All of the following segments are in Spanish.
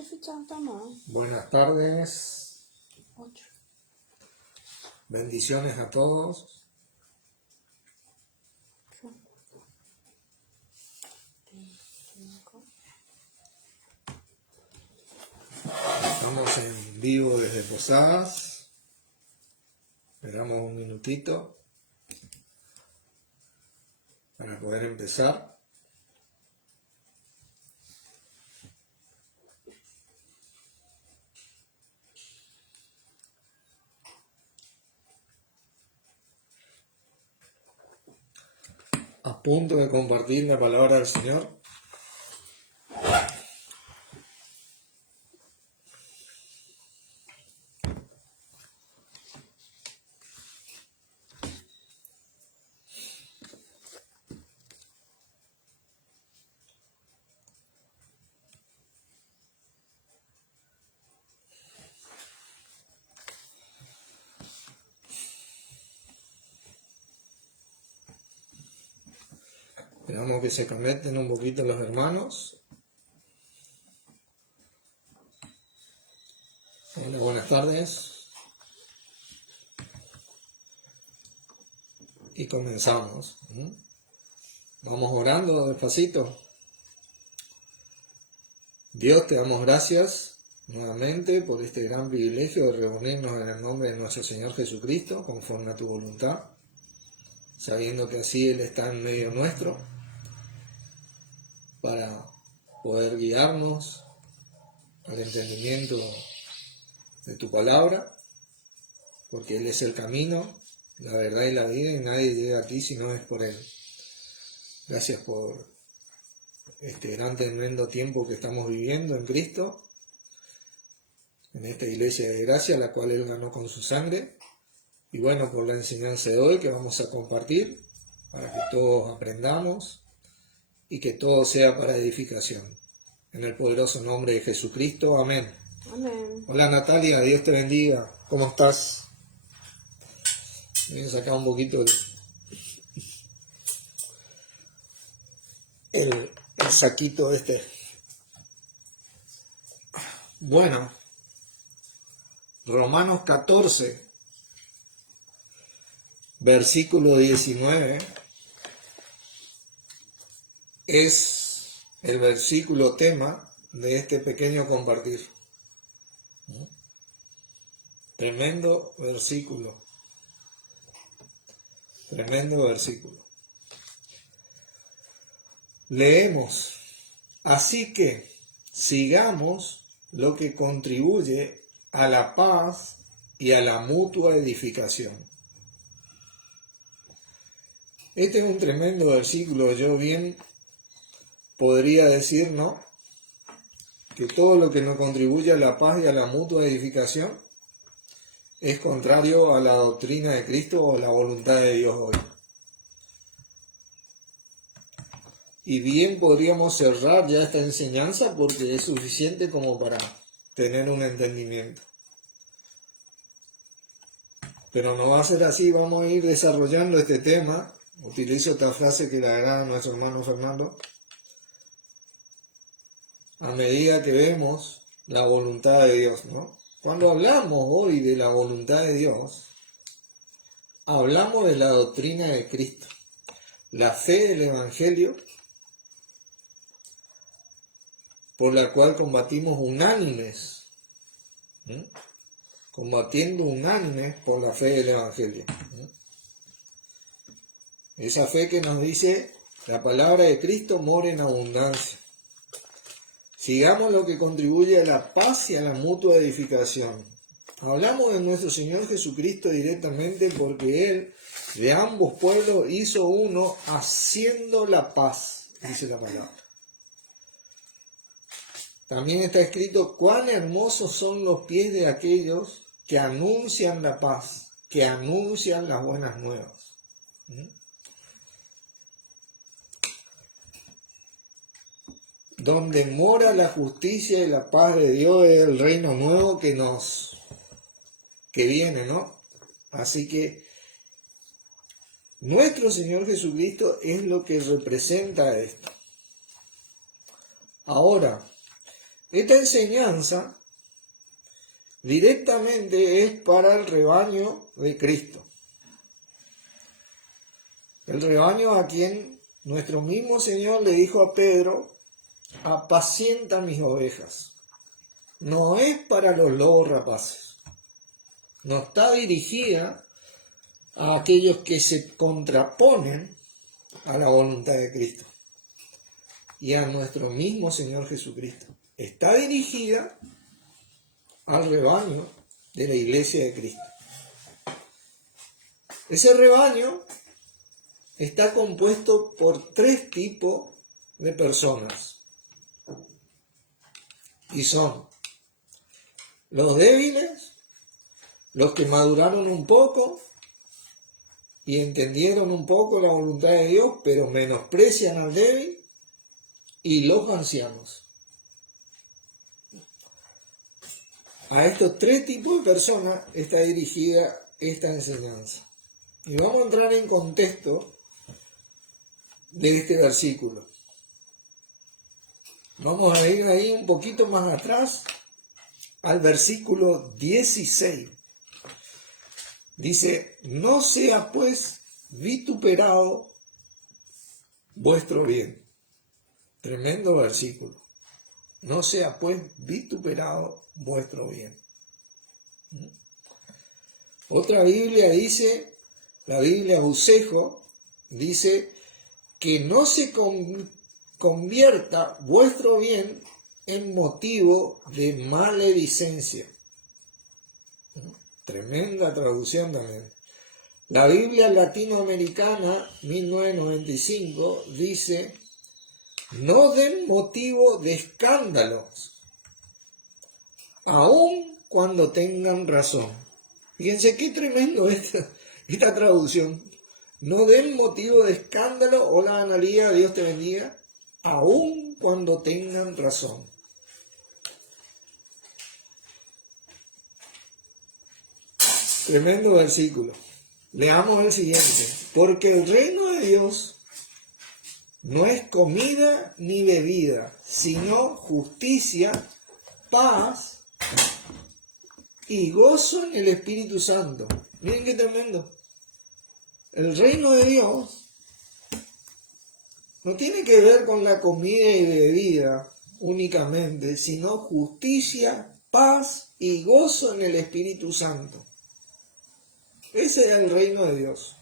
¿Qué fecha estamos? Buenas tardes, 8. bendiciones a todos. Estamos en vivo desde Posadas. Esperamos un minutito para poder empezar. A punto de compartir la palabra del Señor. Esperamos que se conecten un poquito los hermanos. Hola, buenas tardes. Y comenzamos. Vamos orando despacito. Dios, te damos gracias nuevamente por este gran privilegio de reunirnos en el nombre de nuestro Señor Jesucristo, conforme a tu voluntad, sabiendo que así Él está en medio nuestro, para poder guiarnos al entendimiento de tu palabra, porque Él es el camino, la verdad y la vida, y nadie llega a ti si no es por Él. Gracias por este gran tremendo tiempo que estamos viviendo en Cristo, en esta iglesia de gracia, la cual Él ganó con su sangre, y bueno, por la enseñanza de hoy que vamos a compartir, para que todos aprendamos, y que todo sea para edificación. En el poderoso nombre de Jesucristo, amén. Amén. Hola Natalia, Dios te bendiga. ¿Cómo estás? Voy a sacar un poquito el saquito este. Bueno, Romanos 14, versículo 19, es el versículo tema de este pequeño compartir. Tremendo versículo. Tremendo versículo. Leemos: así que sigamos lo que contribuye a la paz y a la mutua edificación. Este es un tremendo versículo. Yo bien podría decir, ¿no?, que todo lo que no contribuye a la paz y a la mutua edificación es contrario a la doctrina de Cristo o la voluntad de Dios hoy. Y bien podríamos cerrar ya esta enseñanza porque es suficiente como para tener un entendimiento. Pero no va a ser así, vamos a ir desarrollando este tema. Utilizo esta frase que le agrada a nuestro hermano Fernando. A medida que vemos la voluntad de Dios, ¿no? Cuando hablamos hoy de la voluntad de Dios, hablamos de la doctrina de Cristo, la fe del Evangelio, por la cual combatimos unánimes, combatiendo unánimes por la fe del Evangelio. Esa fe que nos dice, la palabra de Cristo mora en abundancia. Sigamos lo que contribuye a la paz y a la mutua edificación. Hablamos de nuestro Señor Jesucristo directamente porque Él de ambos pueblos hizo uno haciendo la paz, dice la palabra. También está escrito: cuán hermosos son los pies de aquellos que anuncian la paz, que anuncian las buenas nuevas. Donde mora la justicia y la paz de Dios es el reino nuevo que viene, ¿no? Así que nuestro Señor Jesucristo es lo que representa esto. Ahora, Esta enseñanza directamente es para el rebaño de Cristo. El rebaño a quien nuestro mismo Señor le dijo a Pedro: apacienta mis ovejas. No es para los lobos rapaces. No está dirigida a aquellos que se contraponen a la voluntad de Cristo y a nuestro mismo Señor Jesucristo. Está dirigida al rebaño de la iglesia de Cristo. Ese rebaño está compuesto por 3 tipos de personas. Y son los débiles, los que maduraron un poco y entendieron un poco la voluntad de Dios, pero menosprecian al débil, y los ancianos. A estos 3 tipos de personas está dirigida esta enseñanza. Y vamos a entrar en contexto de este versículo. Vamos a ir ahí un poquito más atrás, al versículo 16. Dice: no sea pues vituperado vuestro bien. Tremendo versículo. No sea pues vituperado vuestro bien. Otra Biblia dice, la Biblia Usejo, dice que no se convierta vuestro bien en motivo de maledicencia. Tremenda traducción también. La Biblia latinoamericana 1995 dice: no den motivo de escándalos, aun cuando tengan razón. Fíjense qué tremendo esta traducción. No den motivo de escándalo, hola Analía, Dios te bendiga, aun cuando tengan razón. Tremendo versículo. Leamos el siguiente. Porque el reino de Dios no es comida ni bebida, sino justicia, paz y gozo en el Espíritu Santo. Miren qué tremendo. El reino de Dios no tiene que ver con la comida y bebida únicamente, sino justicia, paz y gozo en el Espíritu Santo. Ese es el reino de Dios.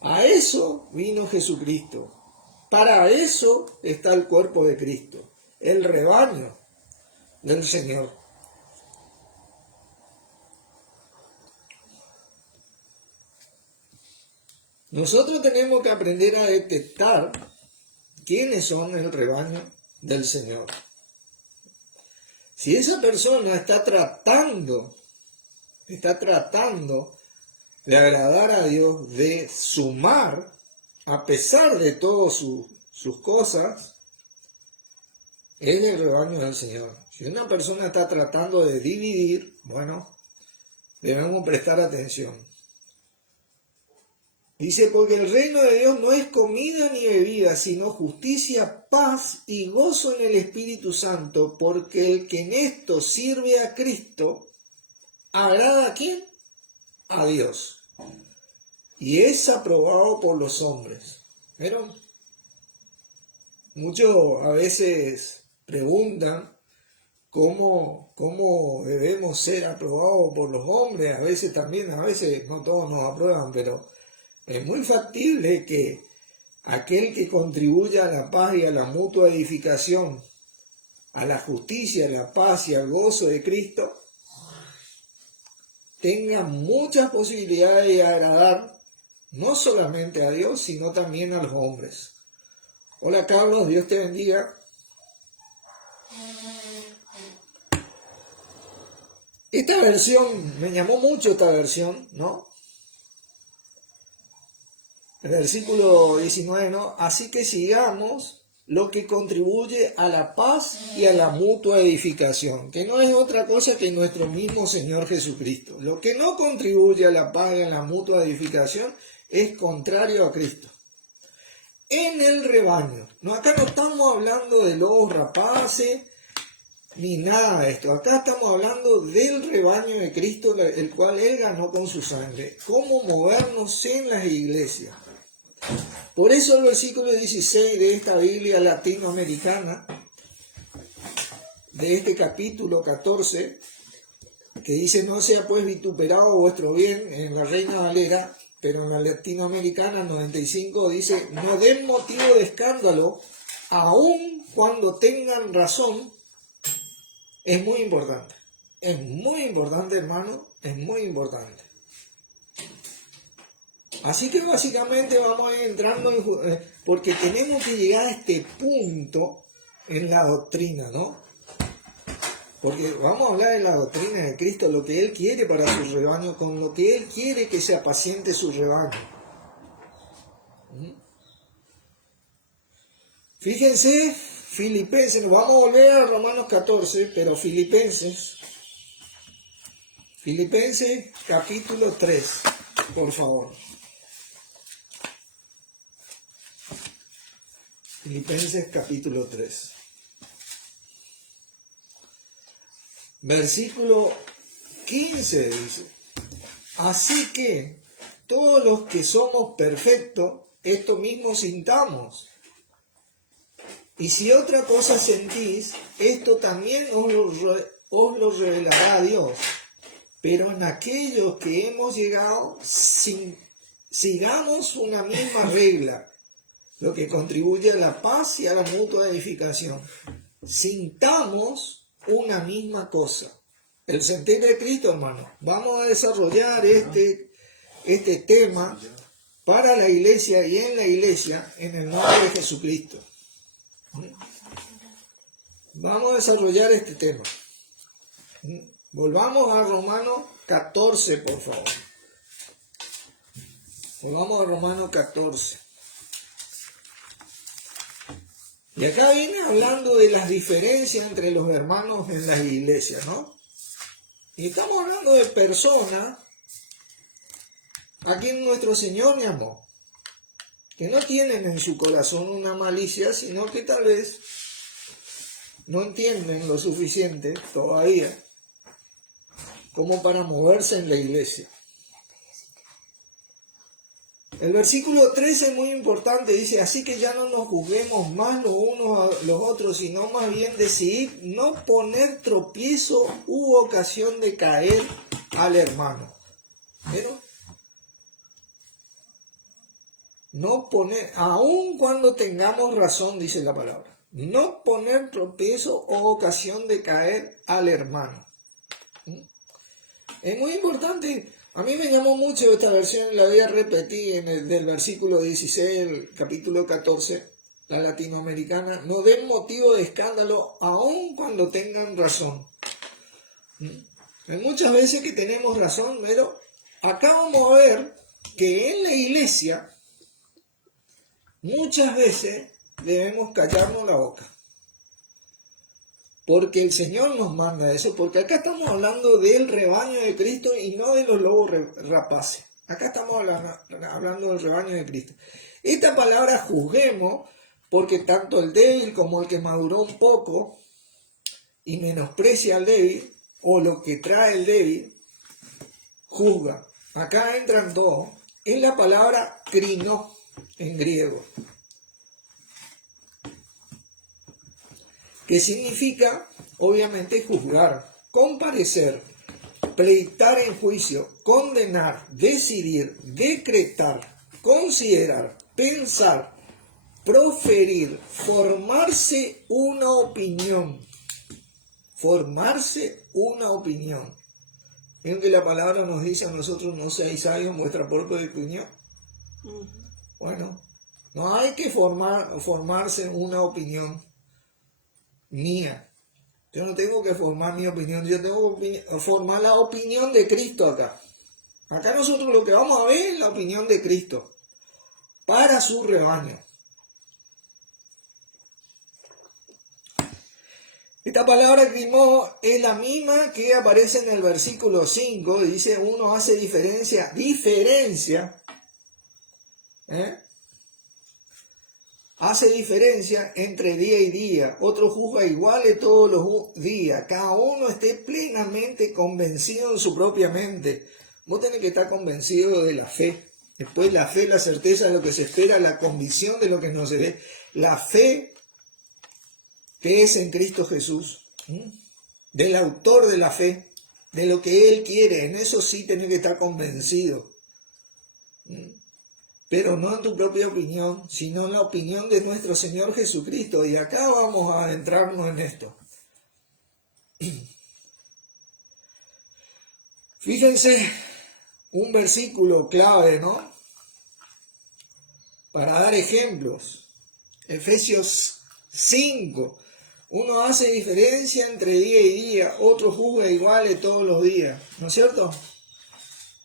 A eso vino Jesucristo. Para eso está el cuerpo de Cristo, el rebaño del Señor. Nosotros tenemos que aprender a detectar quiénes son el rebaño del Señor. Si esa persona está tratando de agradar a Dios, de sumar, a pesar de todas sus cosas, es el rebaño del Señor. Si una persona está tratando de dividir, bueno, debemos prestar atención. Dice: porque el reino de Dios no es comida ni bebida, sino justicia, paz y gozo en el Espíritu Santo, porque el que en esto sirve a Cristo, ¿agrada a quién? A Dios. Y es aprobado por los hombres. ¿Vieron? Muchos a veces preguntan cómo debemos ser aprobados por los hombres. A veces no todos nos aprueban, pero es muy factible que aquel que contribuya a la paz y a la mutua edificación, a la justicia, a la paz y al gozo de Cristo, tenga muchas posibilidades de agradar no solamente a Dios, sino también a los hombres. Hola Carlos, Dios te bendiga. Esta versión, me llamó mucho esta versión, ¿no? El versículo 19, ¿no? Así que sigamos lo que contribuye a la paz y a la mutua edificación, que no es otra cosa que nuestro mismo Señor Jesucristo. Lo que no contribuye a la paz y a la mutua edificación es contrario a Cristo. En el rebaño, no, acá no estamos hablando de lobos rapaces, ni nada de esto. Acá estamos hablando del rebaño de Cristo, el cual Él ganó con su sangre. Cómo movernos en las iglesias. Por eso el versículo 16 de esta Biblia latinoamericana, de este capítulo 14, que dice: no sea pues vituperado vuestro bien, en la Reina Valera, pero en la latinoamericana 95 dice: no den motivo de escándalo, aun cuando tengan razón. Es muy importante. Es muy importante, hermano, es muy importante. Así que básicamente vamos a ir entrando, porque tenemos que llegar a este punto en la doctrina, ¿no? Porque vamos a hablar de la doctrina de Cristo, lo que Él quiere para su rebaño, con lo que Él quiere que se apaciente su rebaño. Fíjense, Filipenses, nos vamos a volver a Romanos 14, pero Filipenses capítulo 3, por favor. Filipenses capítulo 3. Versículo 15 dice: así que todos los que somos perfectos, esto mismo sintamos. Y si otra cosa sentís, esto también os lo revelará Dios. Pero en aquellos que hemos llegado, sigamos una misma regla, lo que contribuye a la paz y a la mutua edificación. Sintamos una misma cosa. El sentir de Cristo, hermano. Vamos a desarrollar este tema para la iglesia y en la iglesia, en el nombre de Jesucristo. Vamos a desarrollar este tema. Volvamos a Romanos 14, por favor. Volvamos a Romanos 14. Y acá viene hablando de las diferencias entre los hermanos en las iglesias, ¿no? Y estamos hablando de personas a quien nuestro Señor me amó, que no tienen en su corazón una malicia, sino que tal vez no entienden lo suficiente todavía como para moverse en la iglesia. El versículo 13 es muy importante, dice: así que ya no nos juzguemos más los unos a los otros, sino más bien decidir no poner tropiezo u ocasión de caer al hermano. ¿Pero? No poner, aun cuando tengamos razón, dice la palabra, no poner tropiezo o ocasión de caer al hermano. Es muy importante. A mí me llamó mucho esta versión, la voy a repetir del versículo 16, el capítulo 14, la latinoamericana: no den motivo de escándalo aun cuando tengan razón. Hay muchas veces que tenemos razón, pero acá vamos a ver que en la iglesia muchas veces debemos callarnos la boca. Porque el Señor nos manda eso, porque acá estamos hablando del rebaño de Cristo y no de los lobos rapaces. Acá estamos hablando del rebaño de Cristo. Esta palabra juzguemos, porque tanto el débil como el que maduró un poco y menosprecia al débil, o lo que trae el débil, juzga. Acá entran dos. Es la palabra krino en griego, que significa, obviamente, juzgar, comparecer, pleitar en juicio, condenar, decidir, decretar, considerar, pensar, proferir, formarse una opinión. Formarse una opinión. ¿Es que la palabra nos dice a nosotros: no seáis sabios en vuestra propia opinión? Bueno, no hay que formarse una opinión mía. Yo no tengo que formar mi opinión, yo tengo que formar la opinión de Cristo acá. Acá nosotros lo que vamos a ver es la opinión de Cristo para su rebaño. Esta palabra crimó es la misma que aparece en el versículo 5, dice: uno hace diferencia, hace diferencia entre día y día, otro juzga iguales todos los días, cada uno esté plenamente convencido en su propia mente. Vos tenés que estar convencido de la fe. Después la fe, la certeza de lo que se espera, la convicción de lo que no se ve. La fe que es en Cristo Jesús, del autor de la fe, de lo que Él quiere. En eso sí tenés que estar convencido. Pero no en tu propia opinión, sino en la opinión de nuestro Señor Jesucristo. Y acá vamos a adentrarnos en esto. Fíjense, un versículo clave, ¿no? Para dar ejemplos. Efesios 5. Uno hace diferencia entre día y día, otro juzga iguales todos los días. ¿No es cierto?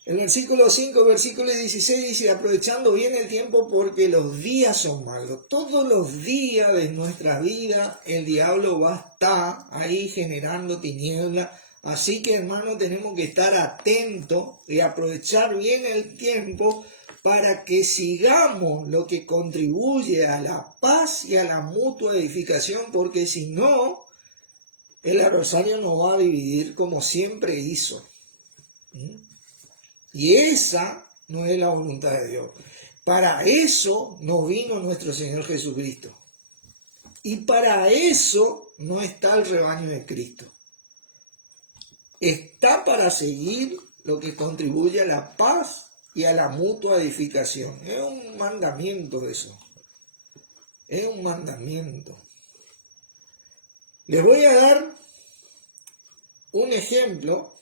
El versículo 5, versículo 16 dice, aprovechando bien el tiempo porque los días son malos. Todos los días de nuestra vida el diablo va a estar ahí generando tinieblas. Así que, hermano, tenemos que estar atentos y aprovechar bien el tiempo para que sigamos lo que contribuye a la paz y a la mutua edificación, porque si no, el adversario nos va a dividir como siempre hizo. Y esa no es la voluntad de Dios. Para eso no vino nuestro Señor Jesucristo. Y para eso no está el rebaño de Cristo. Está para seguir lo que contribuye a la paz y a la mutua edificación. Es un mandamiento eso. Es un mandamiento. Les voy a dar un ejemplo.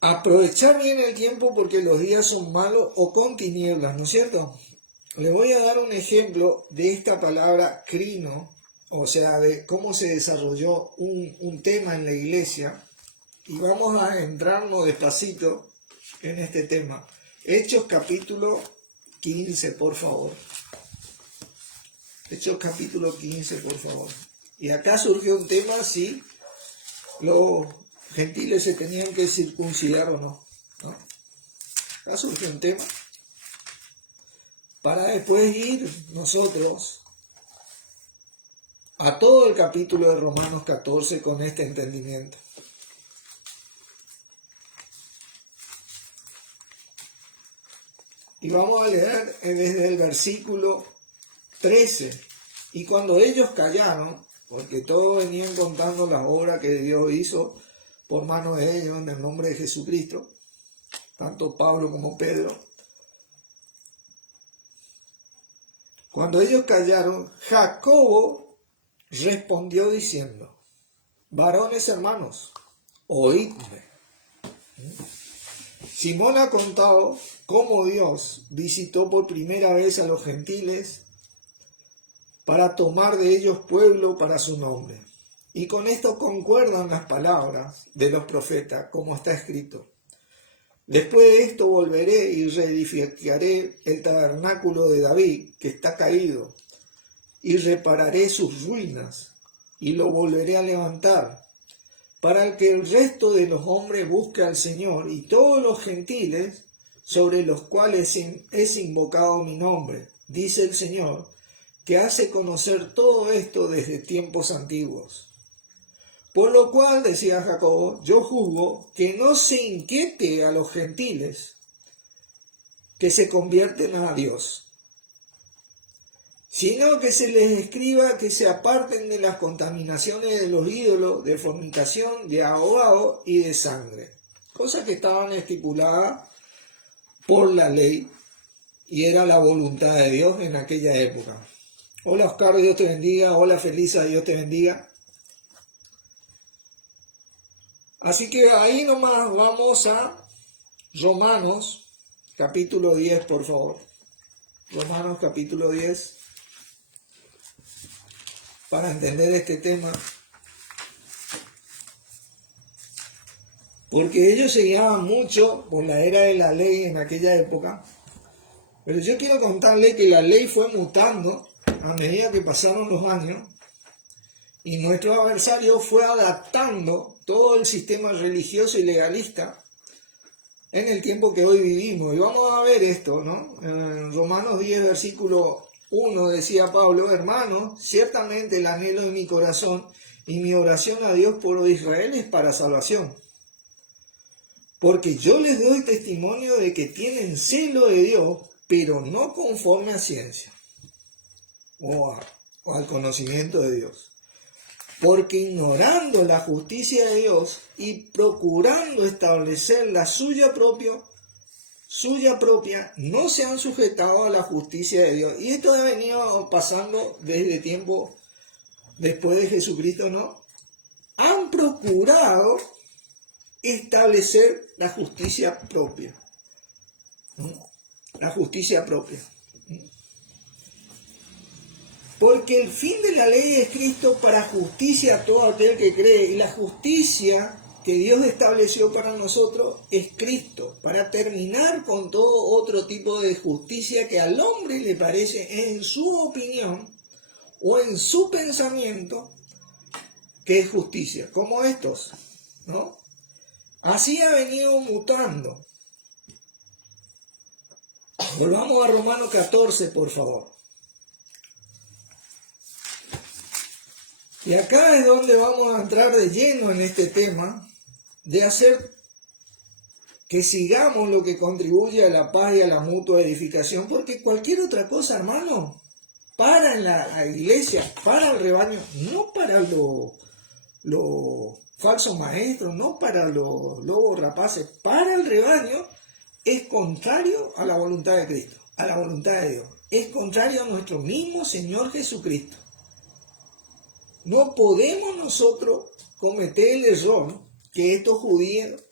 Aprovechar bien el tiempo porque los días son malos o con tinieblas, ¿no es cierto? Les voy a dar un ejemplo de esta palabra crino, o sea, de cómo se desarrolló un tema en la iglesia, y vamos a entrarnos despacito en este tema. Hechos capítulo 15, por favor. Hechos capítulo 15, por favor. Y acá surgió un tema si los gentiles se tenían que circuncidar o no, ¿no? Acá surgió un tema para después ir nosotros a todo el capítulo de Romanos 14 con este entendimiento. Y vamos a leer desde el versículo 13. Y cuando ellos callaron, porque todos venían contando las obras que Dios hizo por mano de ellos en el nombre de Jesucristo, tanto Pablo como Pedro. Cuando ellos callaron, Jacobo respondió diciendo, varones hermanos, oídme. Simón ha contado cómo Dios visitó por primera vez a los gentiles para tomar de ellos pueblo para su nombre. Y con esto concuerdan las palabras de los profetas, como está escrito. Después de esto volveré y reedificaré el tabernáculo de David, que está caído, y repararé sus ruinas, y lo volveré a levantar, para que el resto de los hombres busque al Señor, y todos los gentiles sobre los cuales es invocado mi nombre, dice el Señor, que hace conocer todo esto desde tiempos antiguos. Por lo cual, decía Jacobo, yo juzgo que no se inquiete a los gentiles que se convierten a Dios, sino que se les escriba que se aparten de las contaminaciones de los ídolos, de fornicación, de ahogado y de sangre, cosas que estaban estipuladas por la ley y era la voluntad de Dios en aquella época. Hola Oscar, Dios te bendiga. Hola Felisa, Dios te bendiga. Así que ahí nomás vamos a Romanos capítulo 10, por favor. Romanos capítulo 10. Para entender este tema. Porque ellos se guiaban mucho por la era de la ley en aquella época. Pero yo quiero contarles que la ley fue mutando a medida que pasaron los años. Y nuestro adversario fue adaptando todo el sistema religioso y legalista en el tiempo que hoy vivimos. Y vamos a ver esto, ¿no? En Romanos 10, versículo 1 decía Pablo: hermanos, ciertamente el anhelo de mi corazón y mi oración a Dios por Israel es para salvación. Porque yo les doy testimonio de que tienen celo de Dios, pero no conforme a ciencia o al conocimiento de Dios. Porque ignorando la justicia de Dios y procurando establecer la suya propia, no se han sujetado a la justicia de Dios. Y esto ha venido pasando desde tiempo después de Jesucristo, ¿no? Han procurado establecer la justicia propia. La justicia propia. Porque el fin de la ley es Cristo para justicia a todo aquel que cree. Y la justicia que Dios estableció para nosotros es Cristo, para terminar con todo otro tipo de justicia que al hombre le parece, en su opinión o en su pensamiento, que es justicia, como estos, ¿no? Así ha venido mutando. Volvamos a Romanos 14, por favor. Y acá es donde vamos a entrar de lleno en este tema de hacer que sigamos lo que contribuye a la paz y a la mutua edificación, porque cualquier otra cosa, hermano, para en la iglesia, para el rebaño, no para los falsos maestros, no para los lobos rapaces, para el rebaño, es contrario a la voluntad de Cristo, a la voluntad de Dios, es contrario a nuestro mismo Señor Jesucristo. No podemos nosotros cometer el error que estos judíos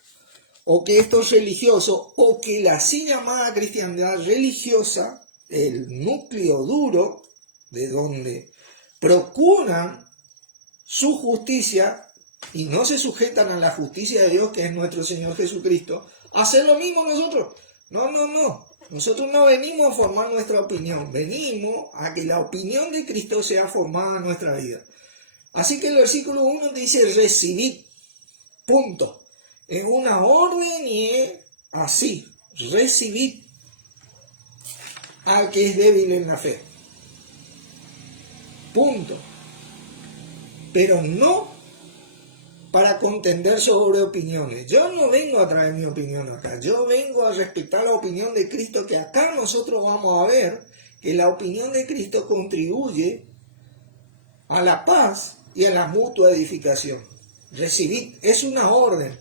o que estos religiosos o que la así llamada cristiandad religiosa, el núcleo duro de donde procuran su justicia y no se sujetan a la justicia de Dios, que es nuestro Señor Jesucristo, hacer lo mismo nosotros. No. Nosotros no venimos a formar nuestra opinión, venimos a que la opinión de Cristo sea formada en nuestra vida. Así que el versículo 1 dice: recibid, punto. Es una orden y es así: recibid al que es débil en la fe. Punto. Pero no para contender sobre opiniones. Yo no vengo a traer mi opinión acá. Yo vengo a respetar la opinión de Cristo, que acá nosotros vamos a ver que la opinión de Cristo contribuye a la paz y a la mutua edificación. Recibid, es una orden.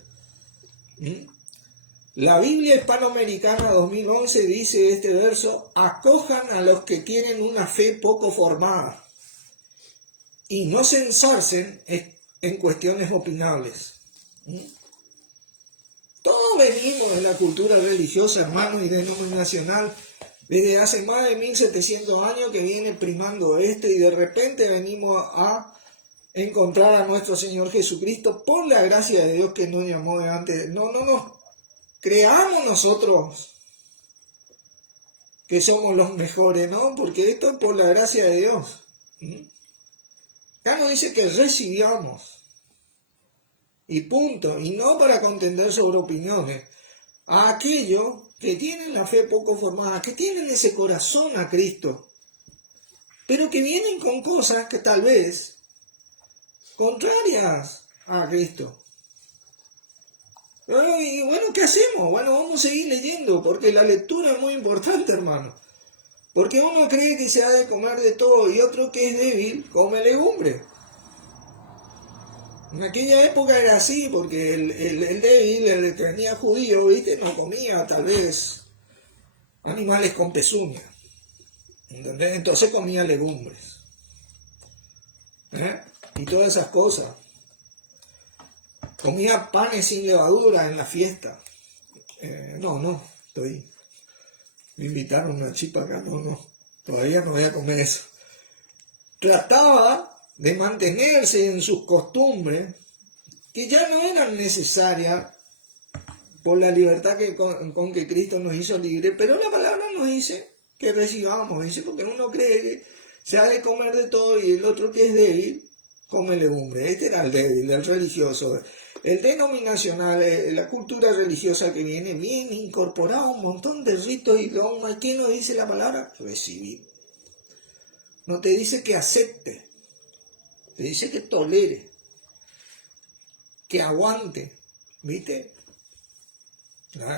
La Biblia Hispanoamericana 2011 dice este verso: acojan a los que tienen una fe poco formada y no se ensarcen en cuestiones opinables. Todos venimos de la cultura religiosa, hermano, y denominacional, desde hace más de 1700 años que viene primando y de repente venimos a encontrar a nuestro Señor Jesucristo por la gracia de Dios que nos llamó de antes. No nos creamos nosotros que somos los mejores, ¿no? Porque esto es por la gracia de Dios. Acá nos dice que recibamos. Y punto. Y no para contender sobre opiniones. A aquellos que tienen la fe poco formada, que tienen ese corazón a Cristo, pero que vienen con cosas que tal vez contrarias a Cristo. Y bueno, ¿qué hacemos? Bueno, vamos a seguir leyendo, porque la lectura es muy importante, hermano. Porque uno cree que se ha de comer de todo y otro que es débil come legumbre. En aquella época era así, porque el débil, el que venía judío, ¿viste? No comía tal vez animales con pezuña. ¿Entendés? Entonces comía legumbres. Y todas esas cosas. Comía panes sin levadura en la fiesta. Me invitaron una chipa acá, todavía no voy a comer eso. Trataba de mantenerse en sus costumbres, que ya no eran necesarias por la libertad con que Cristo nos hizo libres, pero la palabra nos dice que recibamos, dice, porque uno cree que se ha de comer de todo y el otro que es débil come legumbre. Este era el débil, el religioso. El denominacional, la cultura religiosa que viene incorporada un montón de ritos y dogmas. ¿Qué nos dice la palabra? Recibir. No te dice que acepte, te dice que tolere, que aguante, ¿viste?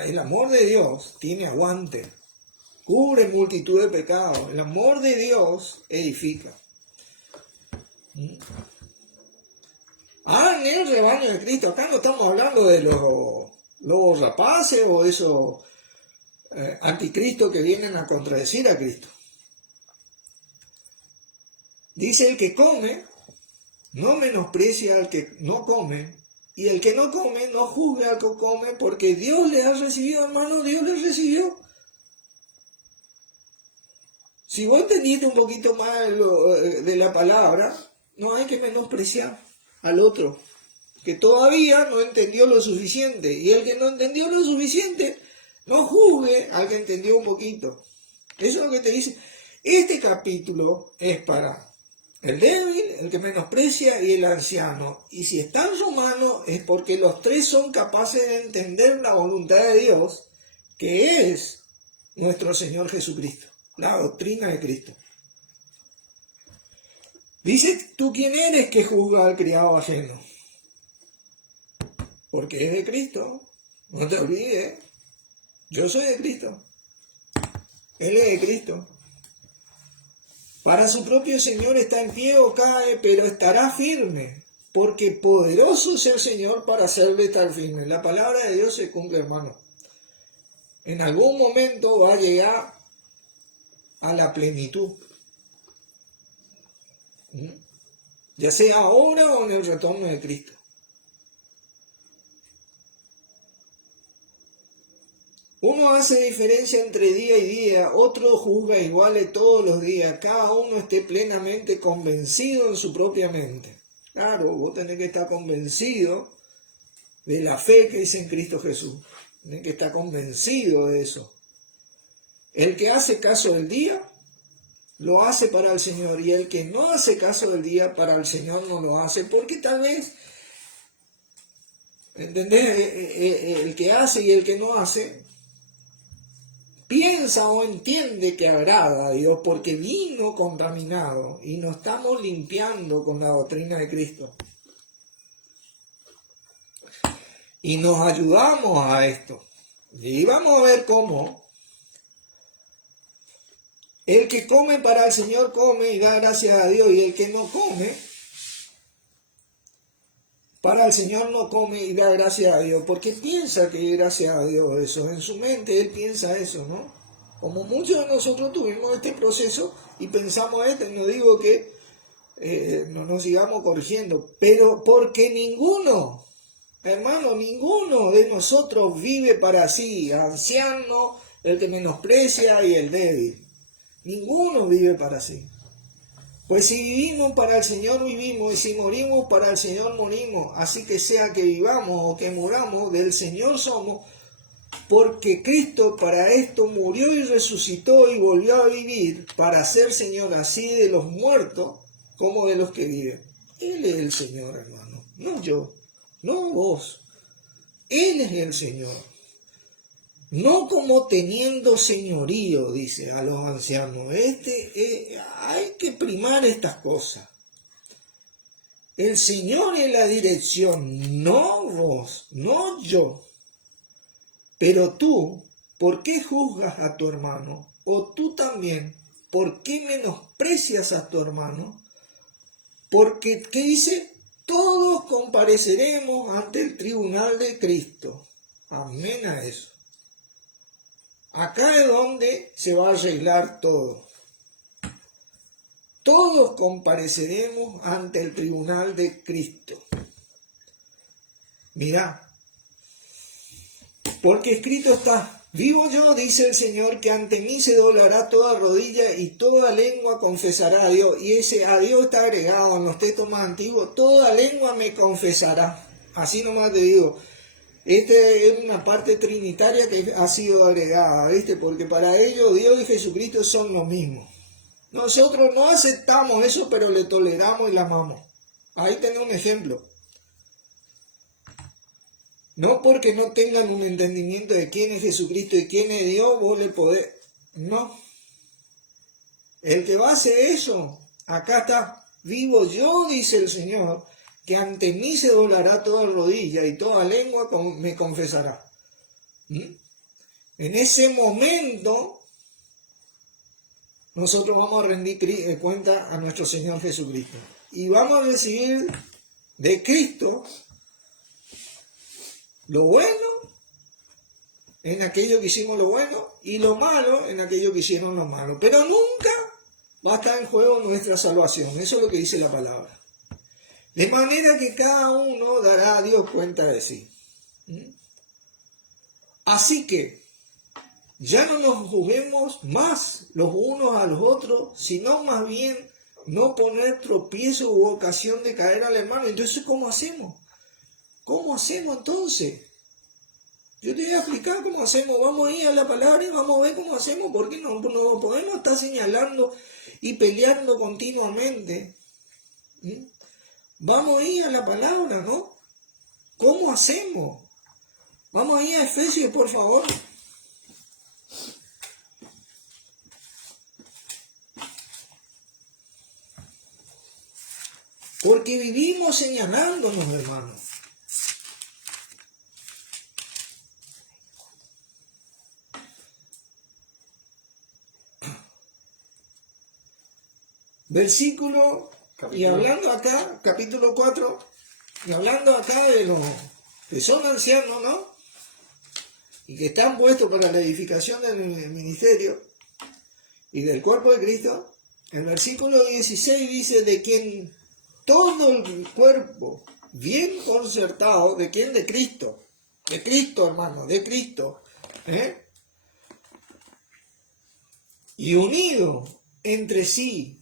El amor de Dios tiene aguante, cubre multitud de pecados. El amor de Dios edifica. En el rebaño de Cristo, acá no estamos hablando de los rapaces o esos anticristos que vienen a contradecir a Cristo. Dice: el que come, no menosprecia al que no come, y el que no come, no juzgue al que come, porque Dios le ha recibido, hermano, Dios le recibió. Si vos entendiste un poquito más de la palabra, no hay que menospreciar al otro, que todavía no entendió lo suficiente, y el que no entendió lo suficiente, no juzgue al que entendió un poquito. Eso es lo que te dice. Este capítulo es para el débil, el que menosprecia y el anciano. Y si está en Romanos es porque los tres son capaces de entender la voluntad de Dios, que es nuestro Señor Jesucristo, la doctrina de Cristo. Dice: ¿tú quién eres que juzga al criado ajeno? Porque es de Cristo. No te olvides. Yo soy de Cristo. Él es de Cristo. Para su propio Señor está en pie o cae, pero estará firme, porque poderoso es el Señor para hacerle estar firme. La palabra de Dios se cumple, hermano. En algún momento va a llegar a la plenitud. Ya sea ahora o en el retorno de Cristo. Uno hace diferencia entre día y día, otro juzga iguales todos los días, cada uno esté plenamente convencido en su propia mente. Claro, vos tenés que estar convencido de la fe que es en Cristo Jesús. Tenés que estar convencido de eso. El que hace caso del día, lo hace para el Señor, y el que no hace caso del día, para el Señor no lo hace, porque tal vez, ¿entendés? El que hace y el que no hace, piensa o entiende que agrada a Dios porque vino contaminado y nos estamos limpiando con la doctrina de Cristo. Y nos ayudamos a esto. Y vamos a ver cómo. El que come para el Señor come y da gracias a Dios, y el que no come para el Señor no come y da gracias a Dios, porque piensa que es gracias a Dios eso. En su mente él piensa eso, ¿no? Como muchos de nosotros tuvimos este proceso y pensamos esto, no digo que no nos sigamos corrigiendo, pero porque ninguno, hermano, ninguno de nosotros vive para sí, anciano, el que menosprecia y el débil. Ninguno vive para sí. Pues si vivimos para el Señor vivimos, y si morimos para el Señor morimos. Así que sea que vivamos o que muramos, del Señor somos, porque Cristo para esto murió y resucitó y volvió a vivir, para ser Señor así de los muertos como de los que viven. Él es el Señor, hermano, no yo, no vos. Él es el Señor. No como teniendo señorío, dice a los ancianos. Hay que primar estas cosas. El Señor es la dirección, no vos, no yo. Pero tú, ¿por qué juzgas a tu hermano? O tú también, ¿por qué menosprecias a tu hermano? Porque, ¿qué dice? Todos compareceremos ante el tribunal de Cristo. Amén a eso. Acá es donde se va a arreglar todo. Todos compareceremos ante el tribunal de Cristo. Mirá, porque escrito está: vivo yo, dice el Señor, que ante mí se doblará toda rodilla y toda lengua confesará a Dios. Y ese a Dios está agregado en los textos más antiguos: toda lengua me confesará. Así nomás te digo. Esta es una parte trinitaria que ha sido agregada, ¿viste? Porque para ellos Dios y Jesucristo son lo mismo. Nosotros no aceptamos eso, pero le toleramos y la amamos. Ahí tenés un ejemplo. No porque no tengan un entendimiento de quién es Jesucristo y quién es Dios, vos le podés... No. El que va a hacer eso, acá está, vivo yo, dice el Señor, que ante mí se doblará toda rodilla y toda lengua me confesará. ¿Mm? En ese momento, nosotros vamos a rendir cuenta a nuestro Señor Jesucristo. Y vamos a recibir de Cristo lo bueno en aquello que hicimos lo bueno y lo malo en aquello que hicieron lo malo. Pero nunca va a estar en juego nuestra salvación. Eso es lo que dice la palabra. De manera que cada uno dará a Dios cuenta de sí. Así que ya no nos juzguemos más los unos a los otros, sino más bien no poner tropiezo u ocasión de caer al hermano. Entonces, ¿cómo hacemos? ¿Cómo hacemos entonces? Yo te voy a explicar cómo hacemos. Vamos a ir a la palabra y vamos a ver cómo hacemos, porque no podemos estar señalando y peleando continuamente. Vamos a ir a la palabra, ¿no? ¿Cómo hacemos? Vamos a ir a Efesios, por favor. Porque vivimos señalándonos, hermanos. Versículo, y hablando acá, capítulo 4, y hablando acá de los que son ancianos, ¿no? Y que están puestos para la edificación del ministerio y del cuerpo de Cristo, el versículo 16 dice: de quien todo el cuerpo bien concertado, ¿de quién? De Cristo, hermano, de Cristo, y unido entre sí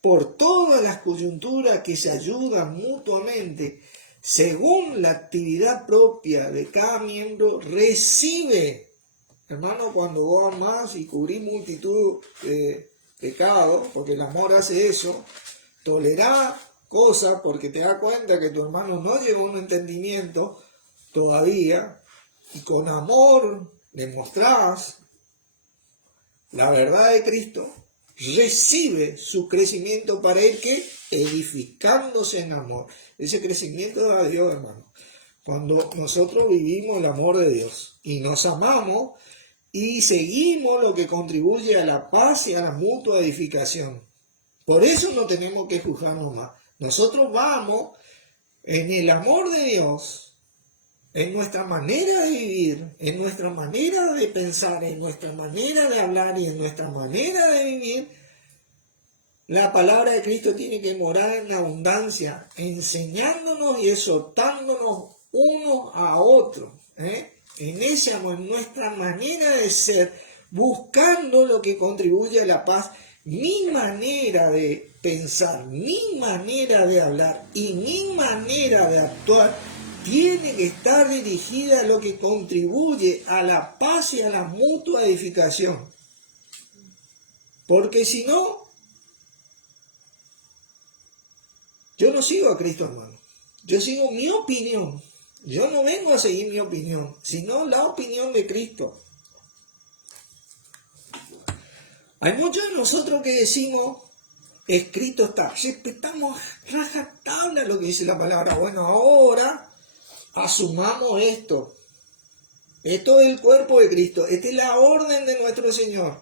por todas las coyunturas que se ayudan mutuamente, según la actividad propia de cada miembro, recibe. Hermano, cuando vos amás y cubrís multitud de pecados, porque el amor hace eso, tolerá cosas porque te das cuenta que tu hermano no llegó a un entendimiento todavía, y con amor le mostrás la verdad de Cristo, recibe su crecimiento para ir que edificándose en amor. Ese crecimiento da a Dios, hermano. Cuando nosotros vivimos el amor de Dios y nos amamos y seguimos lo que contribuye a la paz y a la mutua edificación. Por eso no tenemos que juzgarnos más. Nosotros vamos en el amor de Dios, en nuestra manera de vivir, en nuestra manera de pensar, en nuestra manera de hablar y en nuestra manera de vivir. La palabra de Cristo tiene que morar en abundancia, enseñándonos y exhortándonos unos a otros, en ese amor, en nuestra manera de ser, buscando lo que contribuye a la paz. Mi manera de pensar, mi manera de hablar y mi manera de actuar tiene que estar dirigida a lo que contribuye a la paz y a la mutua edificación. Porque si no, yo no sigo a Cristo, hermano. Yo sigo mi opinión. Yo no vengo a seguir mi opinión, sino la opinión de Cristo. Hay muchos de nosotros que decimos, escrito está, respetamos rajatabla lo que dice la palabra. Bueno, ahora asumamos esto. Esto es el cuerpo de Cristo. Esta es la orden de nuestro Señor.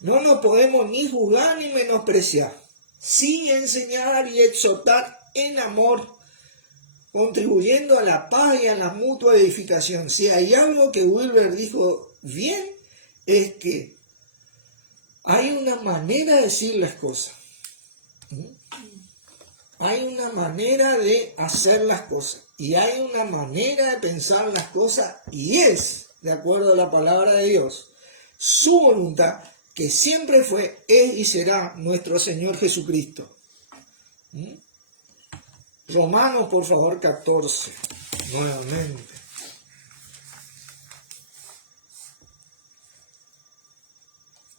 No nos podemos ni juzgar ni menospreciar. Sí enseñar y exhortar en amor, contribuyendo a la paz y a la mutua edificación. Si hay algo que Wilber dijo bien, es que hay una manera de decir las cosas. Hay una manera de hacer las cosas. Y hay una manera de pensar las cosas. Y es, de acuerdo a la palabra de Dios, su voluntad, que siempre fue, es y será nuestro Señor Jesucristo. Romanos, por favor, 14, nuevamente.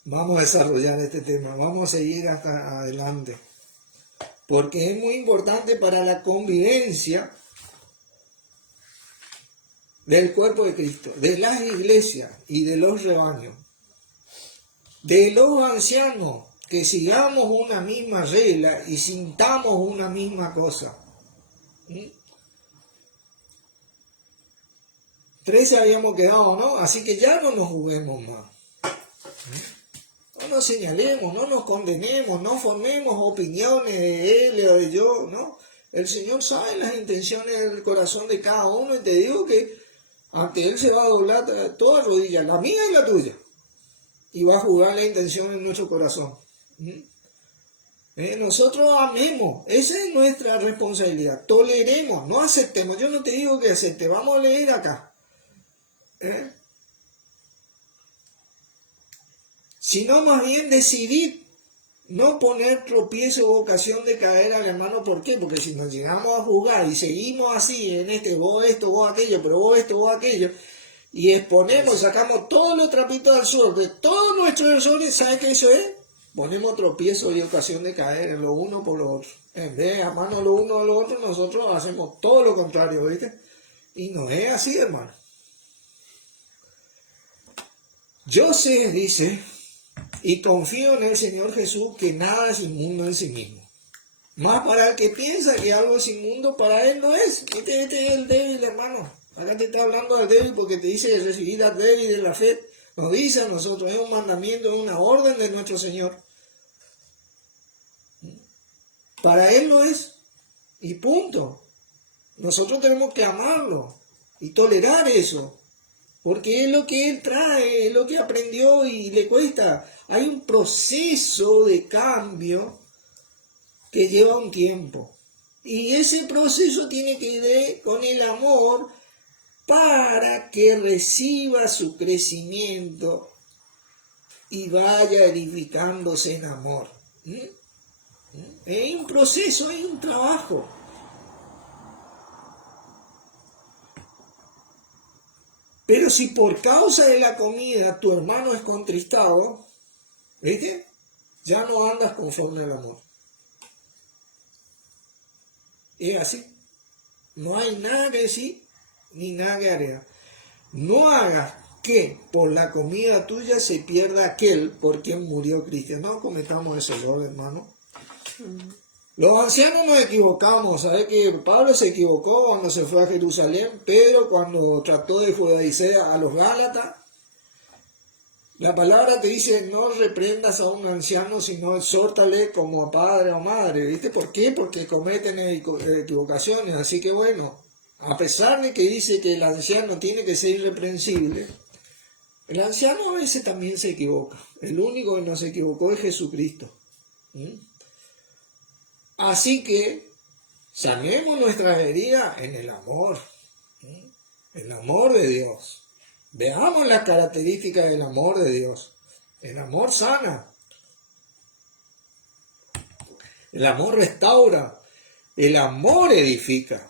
Vamos a desarrollar este tema, vamos a seguir hasta adelante, porque es muy importante para la convivencia del cuerpo de Cristo, de las iglesias y de los rebaños, de los ancianos, que sigamos una misma regla y sintamos una misma cosa. 13 habíamos quedado, ¿no? Así que ya no nos juguemos más. No nos señalemos, no nos condenemos, no formemos opiniones de él o de yo, ¿no? El Señor sabe las intenciones del corazón de cada uno y te digo que ante él se va a doblar toda rodilla, la mía y la tuya, y va a jugar la intención en nuestro corazón. Nosotros amemos, esa es nuestra responsabilidad, toleremos, no aceptemos. Yo no te digo que acepte, vamos a leer acá. Sino más bien decidir no poner tropiezo o ocasión de caer al hermano. ¿Por qué? Porque si nos llegamos a juzgar y seguimos así, en vos esto, vos aquello, pero vos esto, vos aquello, y exponemos, sacamos todos los trapitos al sol de todos nuestros errores, ¿sabes qué eso es? Ponemos tropiezo y ocasión de caer en lo uno por lo otro. En vez de amarnos lo uno a lo otro, nosotros hacemos todo lo contrario, ¿viste? Y no es así, hermano. Yo sé, dice, y confío en el Señor Jesús, que nada es inmundo en sí mismo. Más para el que piensa que algo es inmundo, para él no es. Este es el débil, hermano. Acá te está hablando del débil porque te dice recibir al débil de la fe. Nos dice a nosotros, es un mandamiento, es una orden de nuestro Señor. Para él no es. Y punto. Nosotros tenemos que amarlo y tolerar eso. Porque es lo que él trae, es lo que aprendió y le cuesta. Hay un proceso de cambio que lleva un tiempo. Y ese proceso tiene que ver con el amor para que reciba su crecimiento y vaya edificándose en amor. Es un proceso, es un trabajo. Pero si por causa de la comida tu hermano es contristado, ¿viste? Ya no andas conforme al amor. Es así. No hay nada que decir, ni nada que agregar. No hagas que por la comida tuya se pierda aquel por quien murió Cristo. No cometamos ese error, hermano. Los ancianos nos equivocamos. ¿Sabes que Pablo se equivocó cuando se fue a Jerusalén? Pedro cuando trató de judaizar a los Gálatas. La palabra te dice, no reprendas a un anciano, sino exhórtale como a padre o madre. ¿Viste por qué? Porque cometen equivocaciones. Así que bueno, a pesar de que dice que el anciano tiene que ser irreprensible, el anciano a veces también se equivoca. El único que no se equivocó es Jesucristo. Así que sanemos nuestras heridas en el amor. El amor de Dios. Veamos las características del amor de Dios. El amor sana. El amor restaura. El amor edifica.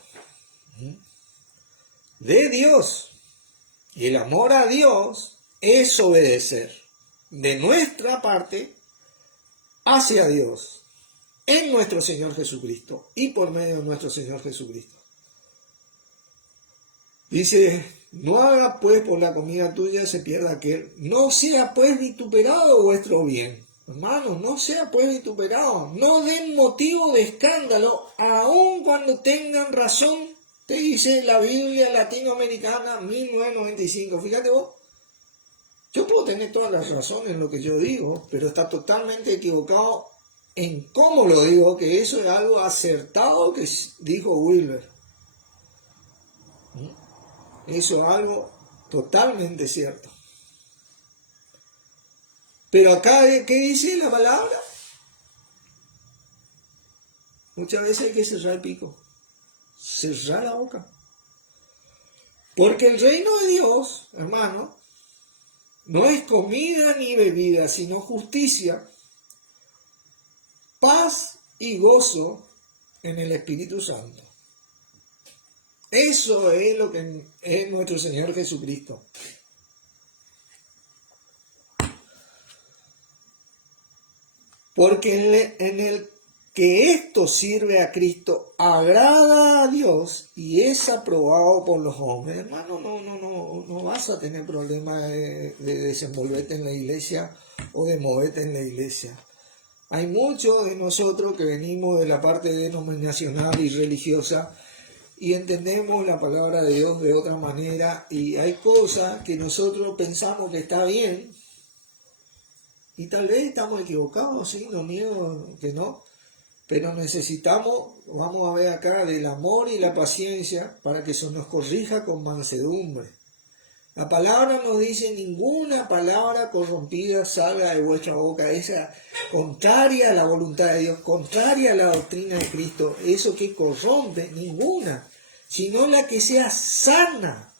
De Dios. Y el amor a Dios es obedecer de nuestra parte hacia Dios, en nuestro Señor Jesucristo y por medio de nuestro Señor Jesucristo. Dice, no haga pues por la comida tuya se pierda aquel, no sea pues vituperado vuestro bien. Hermanos, no sea pues vituperado, no den motivo de escándalo, aun cuando tengan razón, te dice la Biblia latinoamericana 1995. Fíjate vos, yo puedo tener todas las razones en lo que yo digo, pero está totalmente equivocado en cómo lo digo, que eso es algo acertado que dijo Wilber. Eso es algo totalmente cierto. Pero acá, ¿qué dice la palabra? Muchas veces hay que cerrar el pico, cerrar la boca. Porque el reino de Dios, hermano, no es comida ni bebida, sino justicia, paz y gozo en el Espíritu Santo. Eso es lo que es nuestro Señor Jesucristo. Porque en el que esto sirve a Cristo, agrada a Dios y es aprobado por los hombres. Hermano, no vas a tener problema de desenvolverte en la iglesia o de moverte en la iglesia. Hay muchos de nosotros que venimos de la parte denominacional y religiosa y entendemos la palabra de Dios de otra manera, y hay cosas que nosotros pensamos que está bien y tal vez estamos equivocados, sí, no niego que no, pero necesitamos, vamos a ver acá, del amor y la paciencia para que eso nos corrija con mansedumbre. La palabra nos dice: ninguna palabra corrompida salga de vuestra boca, esa contraria a la voluntad de Dios, contraria a la doctrina de Cristo, eso que corrompe, ninguna, sino la que sea sana,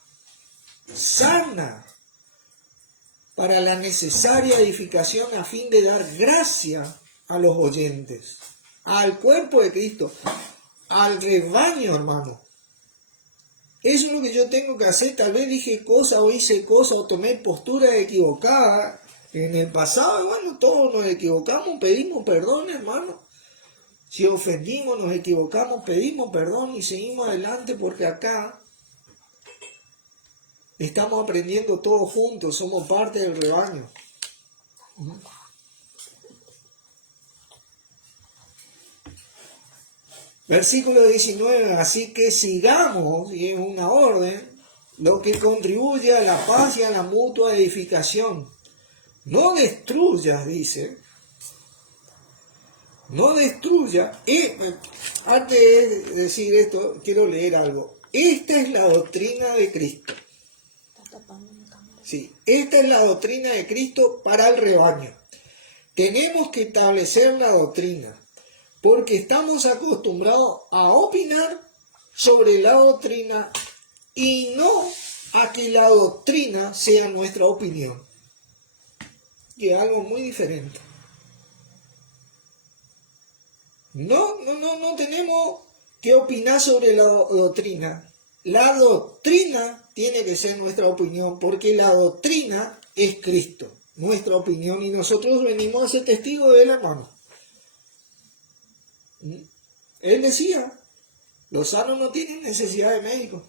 para la necesaria edificación a fin de dar gracia a los oyentes, al cuerpo de Cristo, al rebaño, hermano. Eso es lo que yo tengo que hacer. Tal vez dije cosas o hice cosas o tomé posturas equivocadas en el pasado. Bueno, todos nos equivocamos, pedimos perdón, hermano. Si ofendimos, nos equivocamos, pedimos perdón y seguimos adelante, porque acá estamos aprendiendo todos juntos, somos parte del rebaño. Versículo 19, así que sigamos, y es una orden, lo que contribuye a la paz y a la mutua edificación. No destruyas, dice, no destruya. Antes de decir esto, quiero leer algo. Esta es la doctrina de Cristo. Sí, esta es la doctrina de Cristo para el rebaño. Tenemos que establecer la doctrina, porque estamos acostumbrados a opinar sobre la doctrina y no a que la doctrina sea nuestra opinión, que es algo muy diferente. No tenemos que opinar sobre la doctrina. La doctrina tiene que ser nuestra opinión, porque la doctrina es Cristo, nuestra opinión, y nosotros venimos a ser testigos de él, hermano. Él decía: los sanos no tienen necesidad de médicos.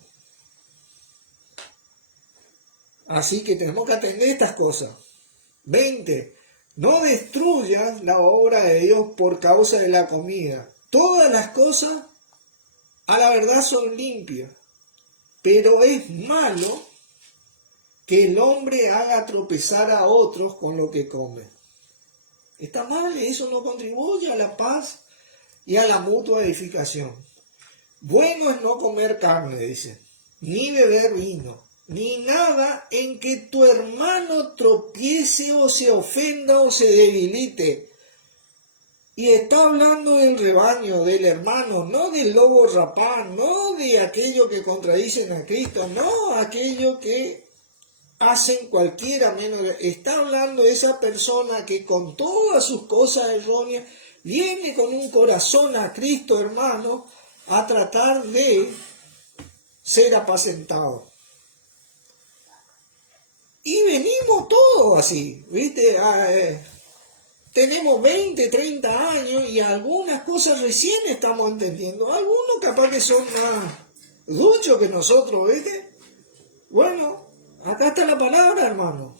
Así que tenemos que atender estas cosas. 20. No destruyas la obra de Dios por causa de la comida. Todas las cosas a la verdad son limpias, pero es malo que el hombre haga tropezar a otros con lo que come. Está mal, eso no contribuye a la paz y a la mutua edificación. Bueno es no comer carne, dice, ni beber vino, ni nada en que tu hermano tropiece o se ofenda o se debilite. Y está hablando del rebaño, del hermano, no del lobo rapaz, no de aquello que contradicen a Cristo, no aquello que hacen cualquiera menos. Está hablando de esa persona que con todas sus cosas erróneas viene con un corazón a Cristo, hermano, a tratar de ser apacentado. Y venimos todos así, ¿viste? Tenemos 20, 30 años y algunas cosas recién estamos entendiendo. Algunos capaz que son más duchos que nosotros, ¿viste? Bueno, acá está la palabra, hermano.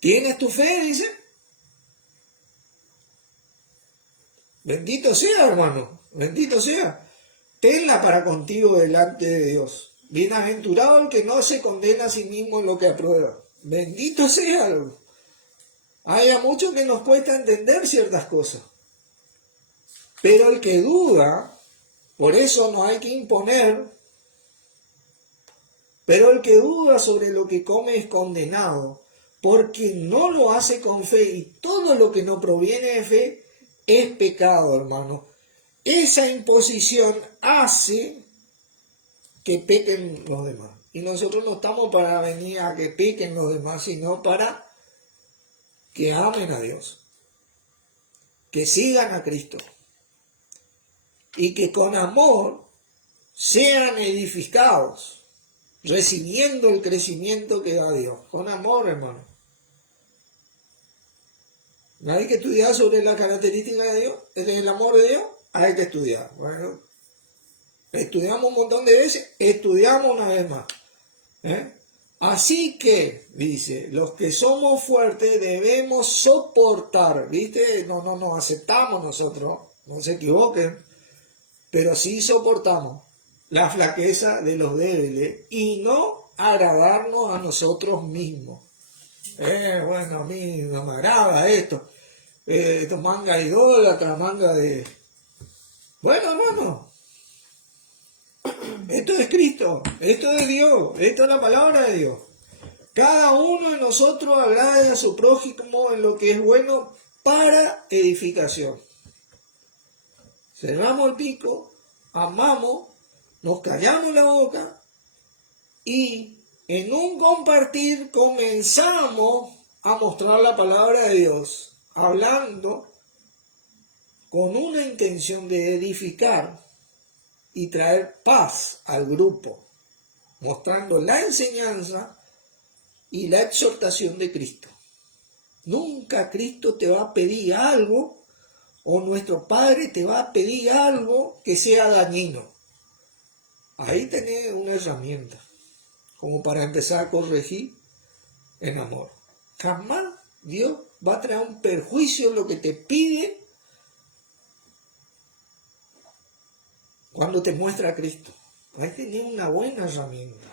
¿Tienes tu fe? Dice. Bendito sea, hermano. Bendito sea. Tenla para contigo delante de Dios. Bienaventurado el que no se condena a sí mismo en lo que aprueba. Bendito sea. Hay a muchos que nos cuesta entender ciertas cosas. Pero el que duda, por eso no hay que imponer, pero el que duda sobre lo que come es condenado, porque no lo hace con fe, y todo lo que no proviene de fe es pecado, hermano. Esa imposición hace que pequen los demás. Y nosotros no estamos para venir a que pequen los demás, sino para que amen a Dios, que sigan a Cristo y que con amor sean edificados, recibiendo el crecimiento que da Dios. Con amor, hermano. No hay que estudiar sobre las características de Dios, el amor de Dios, hay que estudiar. Bueno, estudiamos un montón de veces, estudiamos una vez más. Así que, dice, los que somos fuertes debemos soportar, ¿viste? No aceptamos nosotros, no se equivoquen, pero sí soportamos la flaqueza de los débiles y no agradarnos a nosotros mismos. Bueno, a mí no me agrada esto, esto manga idólatra, manga de... Bueno, hermano, esto es Cristo, esto es Dios, esto es la palabra de Dios. Cada uno de nosotros agrade a su prójimo en lo que es bueno para edificación. Cerramos el pico, amamos, nos callamos la boca y en un compartir comenzamos a mostrar la palabra de Dios, hablando con una intención de edificar y traer paz al grupo, mostrando la enseñanza y la exhortación de Cristo. Nunca Cristo te va a pedir algo o nuestro Padre te va a pedir algo que sea dañino. Ahí tenés una herramienta como para empezar a corregir en amor. Jamás Dios va a traer un perjuicio en lo que te pide cuando te muestra a Cristo. Ahí tenés una buena herramienta.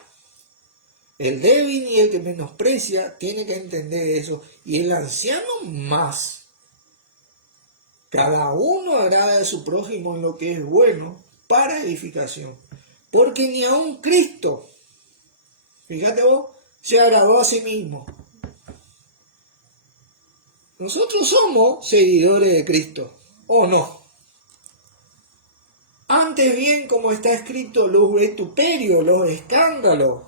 El débil y el que menosprecia tiene que entender eso. Y el anciano más. Cada uno agrada a su prójimo en lo que es bueno para edificación. Porque ni aun Cristo, fíjate vos, se agradó a sí mismo. Nosotros somos seguidores de Cristo, ¿o no? Antes bien, como está escrito, los vituperios, los escándalos,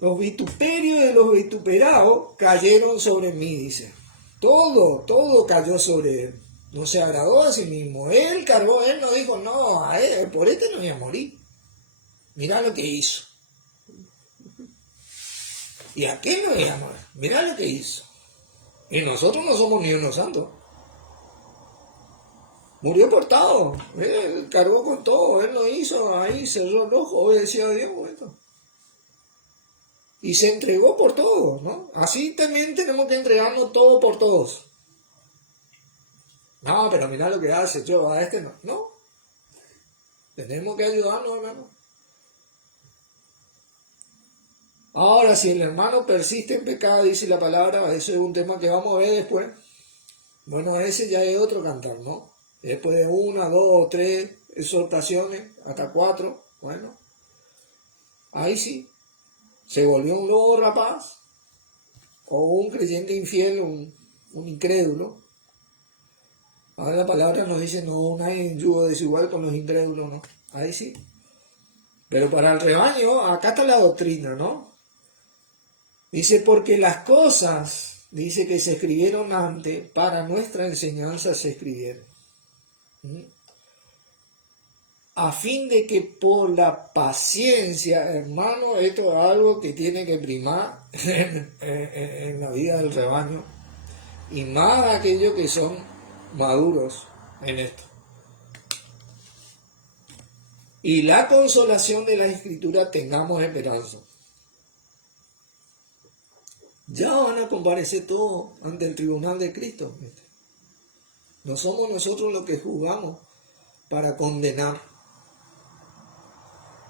los vituperios de los vituperados cayeron sobre mí, dice. Todo cayó sobre él. No se agradó a sí mismo. Él cargó, él no dijo, no, a él, por este no voy a morir. Mirá lo que hizo. Y a qué no voy a morir. Mirá lo que hizo. Y nosotros no somos ni unos santos. Murió por todo. Él cargó con todo. Él lo hizo ahí, cerró el ojo, obedeció a Dios. Bueno. Y se entregó por todos, ¿no? Así también tenemos que entregarnos todo por todos. No, pero mirá lo que hace, yo a este no. No. Tenemos que ayudarnos, hermano. Ahora, si el hermano persiste en pecado, dice la palabra, eso es un tema que vamos a ver después. Bueno, ese ya es otro cantar, ¿no? Después de 1, 2, 3 exhortaciones, hasta 4, bueno, ahí sí, se volvió un lobo rapaz, o un creyente infiel, un incrédulo. Ahora la palabra nos dice, no, nadie en yugo desigual con los incrédulos, ¿no? Ahí sí. Pero para el rebaño, acá está la doctrina, ¿no? Dice, porque las cosas, dice que se escribieron antes, para nuestra enseñanza se escribieron. A fin de que por la paciencia, hermano, esto es algo que tiene que primar en la vida del rebaño, y más aquellos que son maduros en esto. Y la consolación de la Escritura tengamos esperanza. Ya van a comparecer todos ante el tribunal de Cristo. No somos nosotros los que juzgamos para condenar.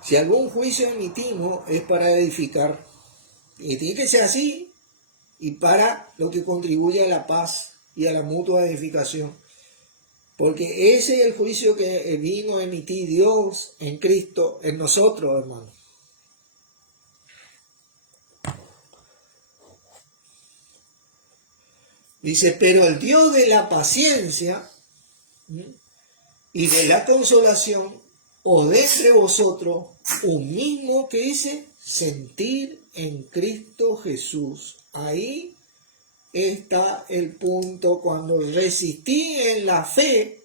Si algún juicio emitimos es para edificar. Y tiene que ser así. Y para lo que contribuye a la paz y a la mutua edificación. Porque ese es el juicio que vino a emitir Dios en Cristo, en nosotros, hermanos. Dice, pero el Dios de la paciencia y de la consolación, o de entre vosotros, un mismo que dice, sentir en Cristo Jesús. Ahí está el punto cuando resistí en la fe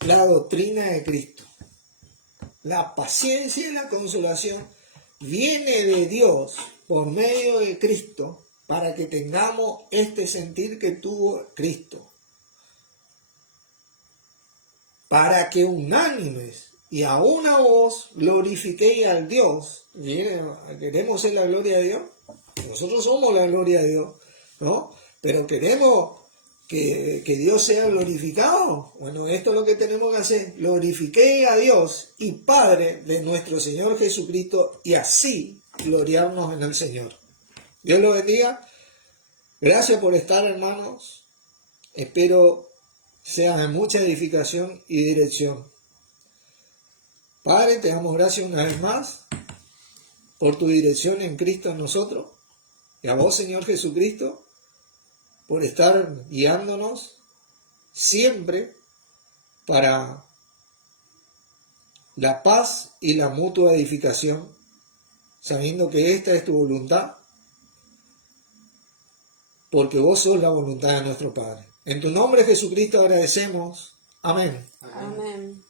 la doctrina de Cristo. La paciencia y la consolación viene de Dios por medio de Cristo para que tengamos este sentir que tuvo Cristo, para que unánimes y a una voz glorifiquéis al Dios. ¿Queremos ser la gloria de Dios? Nosotros somos la gloria de Dios, ¿no? Pero queremos que Dios sea glorificado. Bueno, esto es lo que tenemos que hacer. Glorifiquéis a Dios y Padre de nuestro Señor Jesucristo, y así gloriarnos en el Señor. Dios los bendiga. Gracias por estar, hermanos. Espero sean de mucha edificación y dirección. Padre, te damos gracias una vez más por tu dirección en Cristo en nosotros. Y a vos, Señor Jesucristo, por estar guiándonos siempre para la paz y la mutua edificación, sabiendo que esta es tu voluntad, porque vos sos la voluntad de nuestro Padre. En tu nombre, Jesucristo, agradecemos. Amén. Amén.